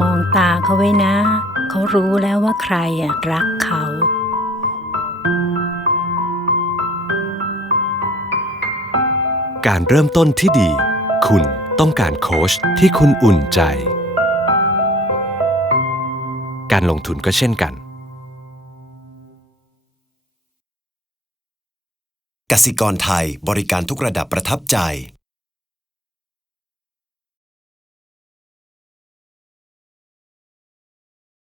มองตาเขาไว้นะ เขารู้แล้วว่าใครอะรักเขาการเริ่มต้นที่ดี คุณต้องการโค้ชที่คุณอุ่นใจ การลงทุนก็เช่นกัน กสิกรไทยบริการทุกระดับประทับใจ